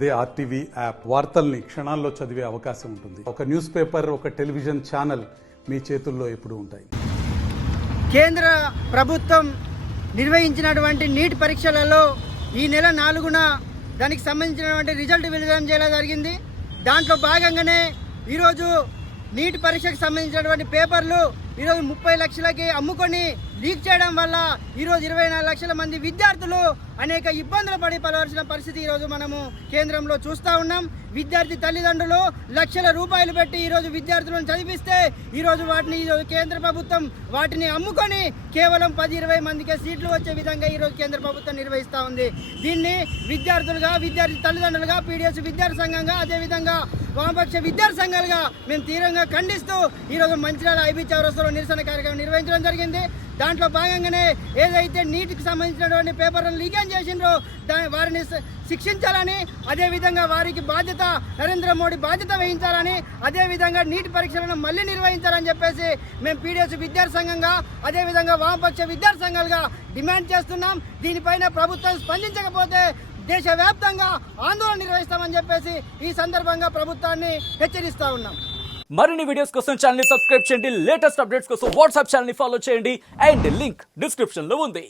అదే RTV app వార్తల్ని క్షణాల్లో చదివే అవకాశం ఉంటుంది. ఒక న్యూస్ పేపర్, ఒక టెలివిజన్ ఛానల్ మీ చేతుల్లో ఎప్పుడూ ఉంటాయి. కేంద్ర ప్రభుత్వం నిర్వహించినటువంటి నీట్ పరీక్షలలో ఈ నెల 4న దానికి సంబంధించినటువంటి రిజల్ట్ విడుదల చేయడం జరిగింది. దాంట్లో భాగంగానే ఈరోజు నీట్ పరీక్షకు సంబంధించినటువంటి పేపర్లు ఈరోజు 30 లక్షలకి అమ్ముకొని లీక్ చేయడం వల్ల ఈరోజు 24 లక్షల మంది విద్యార్థులు అనేక ఇబ్బందులు పడవలసిన పరిస్థితి ఈరోజు మనము కేంద్రంలో చూస్తూ ఉన్నాం. విద్యార్థి తల్లిదండ్రులు లక్షల రూపాయలు పెట్టి ఈరోజు విద్యార్థులను చదివిస్తే ఈరోజు ఈరోజు కేంద్ర ప్రభుత్వం వాటిని అమ్ముకొని కేవలం 10-20 మందికే సీట్లు వచ్చే విధంగా ఈరోజు కేంద్ర ప్రభుత్వం నిర్వహిస్తూ ఉంది. దీన్ని విద్యార్థులుగా, విద్యార్థి తల్లిదండ్రులుగా, పీడిఎస్ విద్యార్థి సంఘంగా, అదేవిధంగా వామపక్ష విద్యార్థి సంఘాలుగా మేము తీవ్రంగా ఖండిస్తూ ఈరోజు మంచిర్యాల ఐబీ చౌరస్తాలో నిరసన కార్యక్రమం నిర్వహించడం జరిగింది. దాంట్లో భాగంగానే ఏదైతే నీటికి సంబంధించినటువంటి పేపర్లను లీకేజ్ చేసిండ్రో వారిని శిక్షించాలని, అదేవిధంగా వారికి బాధ్యత నరేంద్ర మోడీ బాధ్యత వహించాలని, అదేవిధంగా నీటి పరీక్షలను మళ్ళీ నిర్వహించాలని చెప్పేసి మేము పీడిఎస్ విద్యార్థి సంఘంగా, అదేవిధంగా వామపక్ష విద్యార్థి సంఘాలుగా డిమాండ్ చేస్తున్నాం. దీనిపైన ప్రభుత్వం స్పందించకపోతే దేశవ్యాప్తంగా ఆందోళన నిర్వహిస్తామని చెప్పేసి ఈ సందర్భంగా ప్రభుత్వాన్ని హెచ్చరిస్తా ఉన్నాం. మరిన్ని వీడియోస్ కోసం ఛానల్ ని సబ్స్క్రైబ్ చేయండి. లేటెస్ట్ అప్డేట్స్ కోసం వాట్సాప్ ఛానల్ ని ఫాలో చేయండి. అండ్ లింక్ డిస్క్రిప్షన్ లో ఉంది.